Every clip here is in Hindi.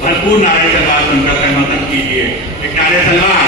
भरपूर नारे के साथ उनका समर्थन कीजिए। एक नारे सलवार।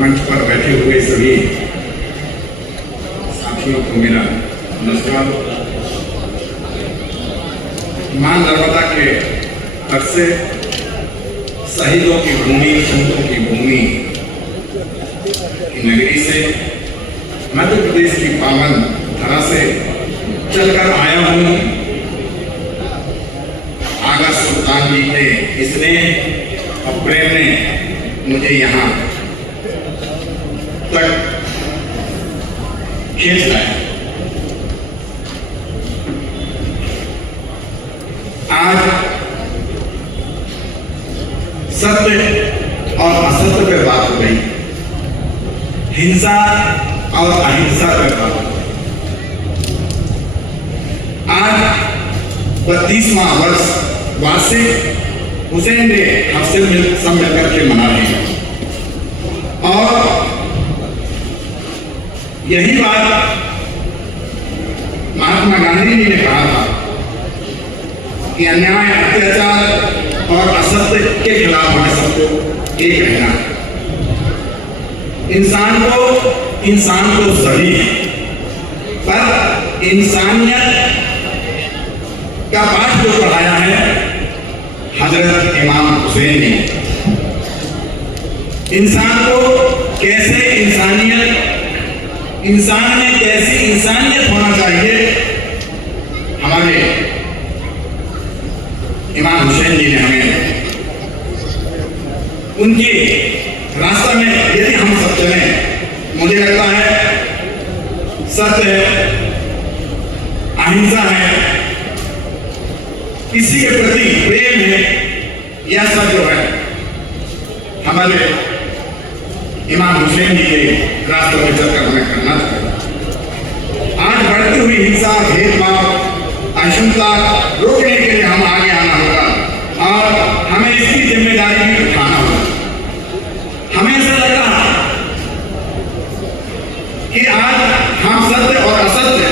मंच पर बैठे हुए सभी साथियों को मेरा नमस्कार। मां नर्मदा के तट से शहीदों की भूमि, संतों की भूमि की नगरी से, मध्य प्रदेश की पावन धरा से चलकर आया हूं। आगा सुल्तान जी के स्नेह और प्रेम ने मुझे यहाँ तक खींच लाया। आज सत्य और असत्य पे बात हो गई, हिंसा और अहिंसा पे बात हो गई। आज 32वां वर्ष वार्षिक हुसैन डे हम सब मिलकर के मना रहे हैं और यही बात महात्मा गांधी जी ने कहा था कि अन्याय, अत्याचार और असत्य के खिलाफ हमें सबको एक रहना है। इंसान को सही, पर इंसानियत का पाठ जो पढ़ाया है हजरत इमाम हुसैन ने, इंसान को कैसे इंसान में कैसी इंसानियत होना चाहिए, हमारे इमाम हुसैन जी ने हमें उनके रास्ते में यदि हम सब चलें, मुझे लगता है सत्य है, अहिंसा है, किसी के प्रति प्रेम है, यह सब जो है हमारे इमाम हुसैन जी के रास्ते में चलकर हमें करना चाहिए। आज बढ़ती हुई हिंसा, भेदभाव, अहिंसा रोकने के लिए हम आगे आना होगा और हमें इसकी जिम्मेदारी भी उठाना होगा। हमें ऐसा लग रहा है कि आज हम सत्य और असत्य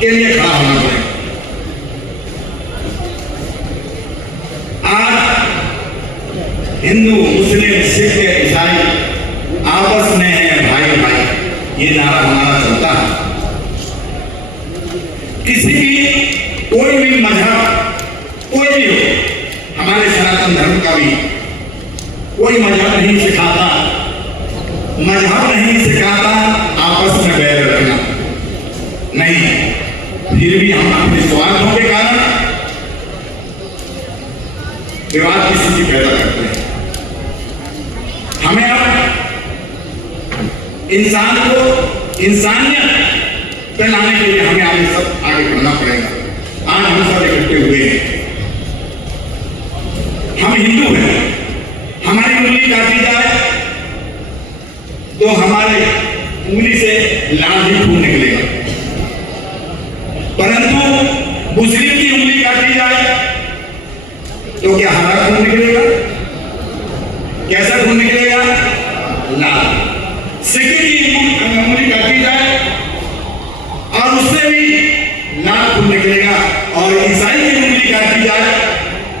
के लिए खड़ा होना पड़ेगा। आज हिंदू, मुस्लिम, सिख, ईसाई आपस में है भाई भाई, ये नारा हमारा चलता है। किसी भी कोई भी मजहब, कोई भी हो, हमारे सनातन धर्म का भी कोई मजहब नहीं सिखाता, आपस में बैर रखना नहीं। फिर भी हम अपने स्वार्थों के कारण विवाद की स्थिति पैदा करते हैं। हमें अब इंसान को इंसानियत पे लाने के लिए हमें आगे बढ़ना पड़ेगा। आज हम सब इकट्ठे हुए हैं, हम हिंदू हैं, हमारी उंगली काटी जाए तो हमारे उंगली से लाल ही खून निकलेगा, परंतु मुस्लिम की उंगली काटी जाए तो क्या हरा खून निकलेगा? कैसा खून निकलेगा? लाल। सिख की उंगली काटी जाए और उससे भी लाल खून निकलेगा, और ईसाई की उंगली काटी जाए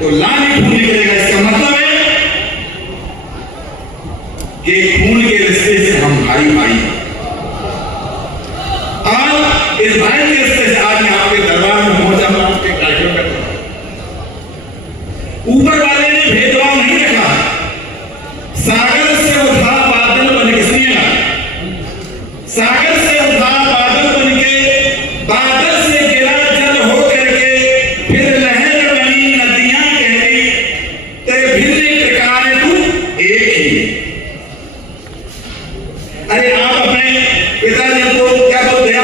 तो लाल ही खून निकलेगा। इसका मतलब है कि खून के रिश्ते से हम भाई भाई, और इस भाई के रिश्ते से आज मैं आपके दरबार में पहुंचा हूं, आपके कार्यक्रम में ऊपर वाले ने भेदभाव नहीं रखा। सागर से उठा बादल बन के, सागर से उठा बादल बन के, बादल से गिरा जल हो करके, फिर लहर बनी नदियां कहती, तेरे भिन्न प्रकार तू एक ही। अरे आप अपने पिताजी को क्या बोलते हैं?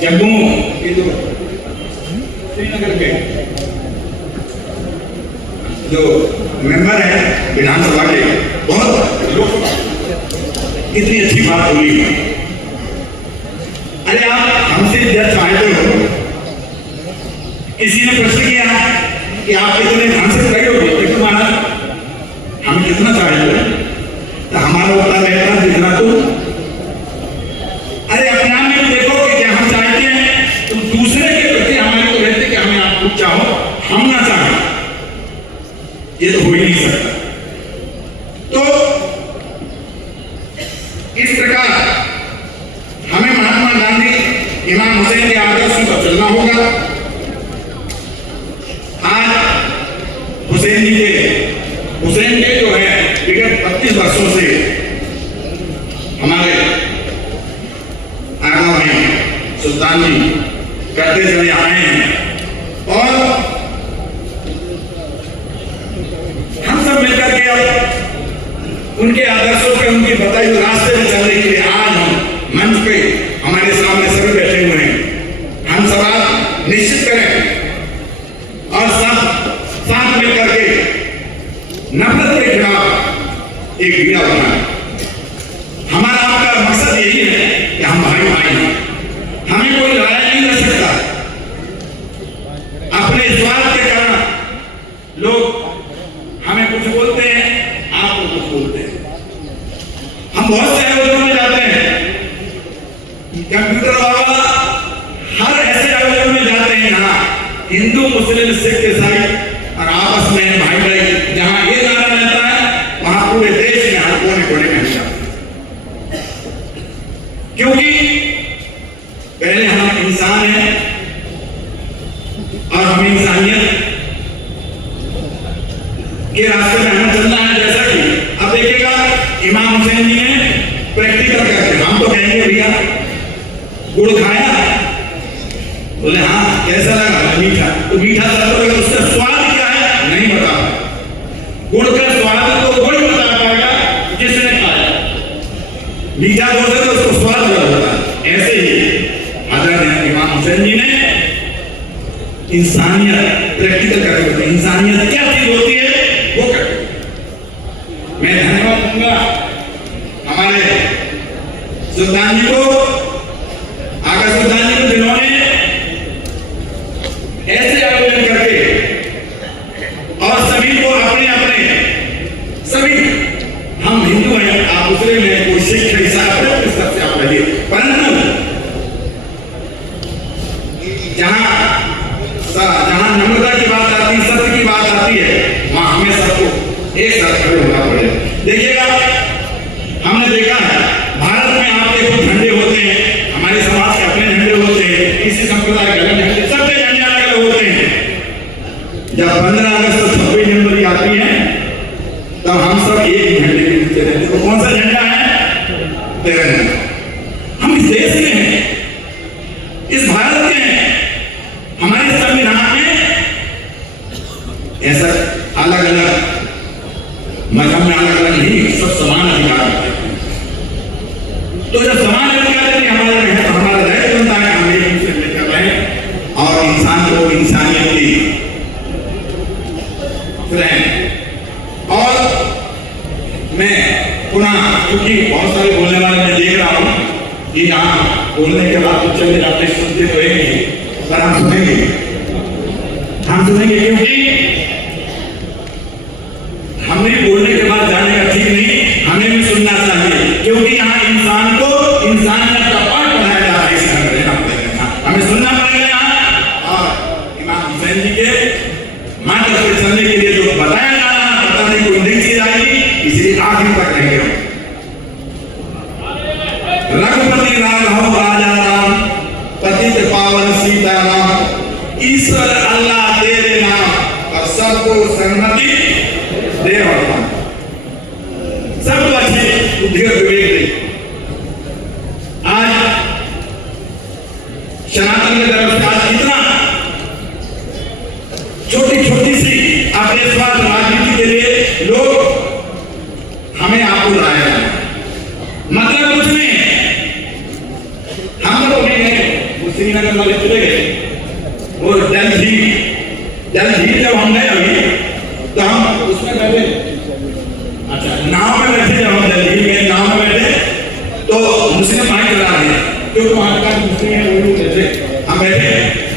जम्मू के जो श्रीनगर के जो मेंबर है विधानसभा के, बहुत लोकसभा, कितनी अच्छी बात बोली। अरे आप हमसे जज चाहते हो, किसी ने प्रश्न किया कि आप कितने ध्यान से खड़े हो, लेकिन महाराज हम कितना चाहते हैं, तो हमारा उत्तर रहता है जितना तुम। अरे अपने आप में देखो कि क्या हम चाहते हैं, तुम दूसरे के प्रति हमारे को रहते कि हमें आप कुछ चाहो, हम ना चाहें, ये तो हो ही नहीं सकता। तो इस प्रकार हमें महात्मा गांधी, इमाम हुसैन के आदर्शों पर चलना होगा। आज हुसैन के जो है विगत 32 वर्षों से हमारे आगा में सुल्तान जी करते चले आए हैं और हम सब मिलकर के अब उनके आदर्शों के, उनकी बताई हुई रास्ते में चलने के लिए आज हम मंच पे हमारे सामने सभी बैठे हुए हैं। हम सवाल निश्चित करें और सब साथ मिलकर के नफरत के खिलाफ एक बीड़ा बनाएं। हमारा आपका मकसद यही है कि हम भाई भाई हैं, हमें कोई लड़ाई नहीं कर सकता। अपने स्वार्थ के कारण लोग हमें कुछ बोलते हैं, आपको कुछ बोलते हैं। हम बहुत से आयोजनों में जाते हैं, कंप्यूटर वाला हर ऐसे आयोजन में जाते हैं जहां हिंदू, मुस्लिम, सिख, ईसाई और आपस में भाई भाई, जहां ये नारा रहता है वहां पूरे देश में हर कोने कोने में जाते हैं। क्योंकि पहले हम इंसान हैं और हमें इंसानियत के रास्ते में हमें चलना है। जैसा कि अब देखिएगा इमाम हुसैन जी ने प्रैक्टिकल करके, हम तो कहेंगे भैया गुड़ खाया, बोले हाँ कैसा लगा, मीठा, तो मीठा था तो उसका स्वाद क्या है नहीं बता, गुड़ का स्वाद तो गुड़ बता पाएगा जिसने खाया, मीठा बोलते तो उसको स्वाद होता है। ऐसे ही हजरत इमाम हुसैन जी ने इंसानियत प्रैक्टिकल करके, इंसानियत क्या चीज होती है वो करके। मैं धन्यवाद दूंगा हमारे सुल्तान जी को, आगा सुल्तान जी को, जिन्होंने ऐसे आयोजन करके और सभी को अपने अपने, सभी हम हिंदू हैं, आप मुस्लिम हैं, कोई सिख है, ईसाई, अपने स्तर से आप रहिए, परंतु जहां नम्रता की बात आती है, सत्य की बात आती है, वहां हमें सबको एक साथ खड़े होना पड़ेगा। देखिएगा हमने देखा है भारत में आपके कुछ झंडे होते हैं, हमारे समाज के अपने झंडे होते हैं, किसी संप्रदाय के अलग झंडे, सबके झंडे अलग अलग होते हैं। जब 15 अगस्त और 26 जनवरी आती है तब हम सब एक ही झंडे के नीचे रहते हैं। तो कौन सा झंडा है? तिरंगा। हम इस देश के हैं, इस भारत के हैं। हमारे संविधान में ऐसा अलग अलग मजहब में अलग अलग नहीं, सब समान अधिकार होते हैं। तो जब समान अधिकार यदि हमारे में है तो हमारा दायित्व बनता है हम एक दूसरे मिलकर रहें और इंसान को इंसानियत की रहें। और मैं पुनः, क्योंकि बहुत सारे बोलने वाले मैं देख रहा हूं कि यहाँ बोलने के बाद कुछ चले जाते सुनते तो है, पर हम सुनेंगे क्योंकि हमें बोलने के बाद जाने का ठीक नहीं, हमें भी सुनना चाहिए, क्योंकि यहाँ इंसान को इंसानियत का पाठ पढ़ाया जा रहा है। इस हमें सुनना पड़ेगा यहाँ। और इमाम हुसैन जी के मार्ग पर चलने के लिए जो बताया जा रहा है, पता नहीं कोई नई चीज आएगी, इसलिए आखिर तक रहेंगे। रघुपति राघव राजा राम, पतित पावन सीताराम, ईश्वर अल्लाह तेरे नाम, और सबको सहमति दे। सब अच्छे बुद्धि और विवेक दे। आज सनातन की तरफ से आज इतना छोटी छोटी सी अपने स्वार्थ राजनीति के लिए लोग हमें आपको लाया है, मतलब कुछ नहीं। हम लोग नहीं श्रीनगर वाले चले गए, वो जल्दी जब हम गए अभी तो हम उसमें बैठे, अच्छा नाव में बैठे, जब हम दिल्ली में नाव में बैठे तो मुस्लिम भाई चला रहे हैं, क्योंकि वहां का मुस्लिम है, वो लोग बैठे, हम बैठे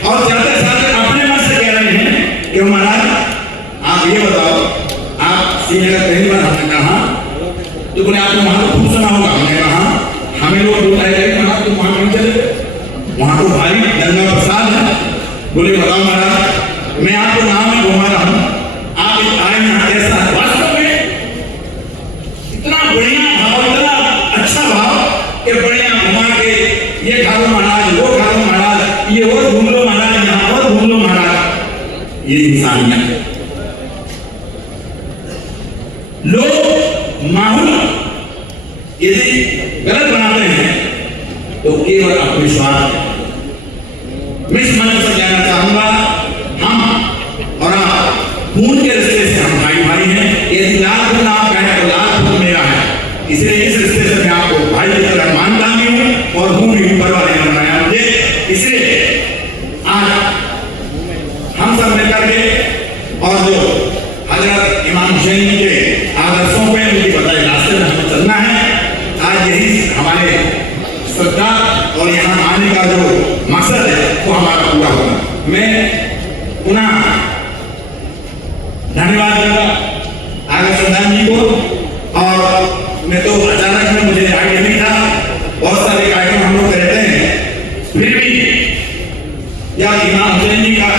और जाते साथ अपने मन से कह रहे हैं कि महाराज आप ये बताओ, आप श्रीनगर पहली बार, हमने कहा तो बोले आपने वहां तो खूब सुना होगा, हमने कहा हमें लोग बोल रहे थे कहा तुम वहां नहीं चले, वहां तो भाई गंगा प्रसाद है। बोले बताओ महाराज, मैं आपको नाम में घुमा रहा हूं, आप आए यहाँ ऐसा वास्तव में इतना बढ़िया भाव, इतना अच्छा भाव कि बढ़िया घुमा के ये खा लो महाराज, वो खा लो महाराज, ये और घूम लो महाराज, यहाँ और घूम लो महाराज। ये इंसानियत। लोग माहौल यदि गलत बनाते हैं तो केवल अपने स्वार्थ। मैं इस मंच से कहना चाहूंगा, हम और आप खून के रिश्ते से हम भाई भाई हैं। यदि लाल फूल आप कहें तो लाल फूल मेरा है, इसलिए इस रिश्ते से मैं आपको भाई की तरह मानता भी हूं और हूं भी, परवाह नहीं बनाया मुझे। इसलिए आज हम सब मिलकर के और जो हजरत इमाम हुसैन के आदर्शों पे उनकी बताए रास्ते में हमें चलना है, आज यही हमारे श्रद्धा और यहाँ आने का जो मकसद है वो हमारा पूरा होगा। मैं पुनः धन्यवाद दूंगा आगे प्रधान जी को, और मैं तो अचानक में मुझे आइडिया नहीं था, बहुत सारे कार्यक्रम हम लोग करते हैं, फिर भी या इमाम हुसैन जी का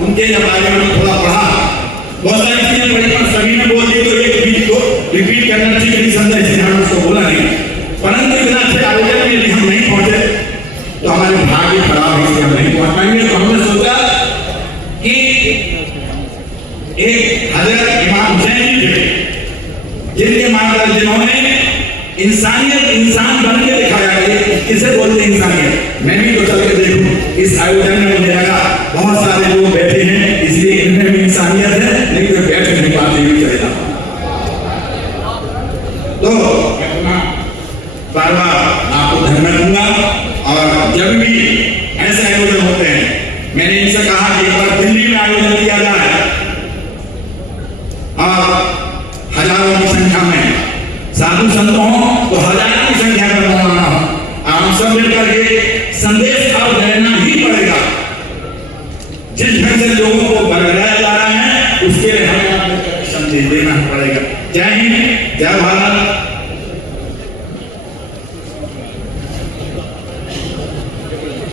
उनके जब बारे में थोड़ा पढ़ा, बहुत सारी चीजें पढ़ी, पर सभी ने बोल दी तो एक बीच को रिपीट करना चाहिए, नहीं समझा इसलिए हमने उसको बोला नहीं। परंतु इतना अच्छे आयोजन में यदि हम नहीं पहुंचे तो हमारे भाग्य खराब है, इसलिए हम नहीं पहुंच पाएंगे। तो हमने सोचा कि एक हजरत इमाम हुसैन जी थे जिनके मार्गदर्शन, जिन्होंने इंसानियत इंसान बन के दिखाया, किसे बोलते हैं इंसानियत। मैं भी तो चल के देखूं, इस आयोजन में मुझे लगा बहुत सारे लोग बैठे हैं, इसलिए इनमें भी इंसानियत है, नहीं तो बैठ नहीं पाते हुए चलेगा। तो बार बार आपको धन्यवाद दूंगा, और जब भी ऐसे आयोजन होते हैं, मैंने इनसे कहा कि एक बार दिल्ली में आयोजन किया जाए और हजारों की संख्या में साधु संत हो तो हजारों की संख्या में मौलाना हो, हम सब मिलकर के संदेश आप देना ही पड़ेगा। जिस ढंग से लोगों को बरगलाया जा रहा है उसके लिए हमें संदेश देना पड़ेगा। जय हिंद, जय भारत।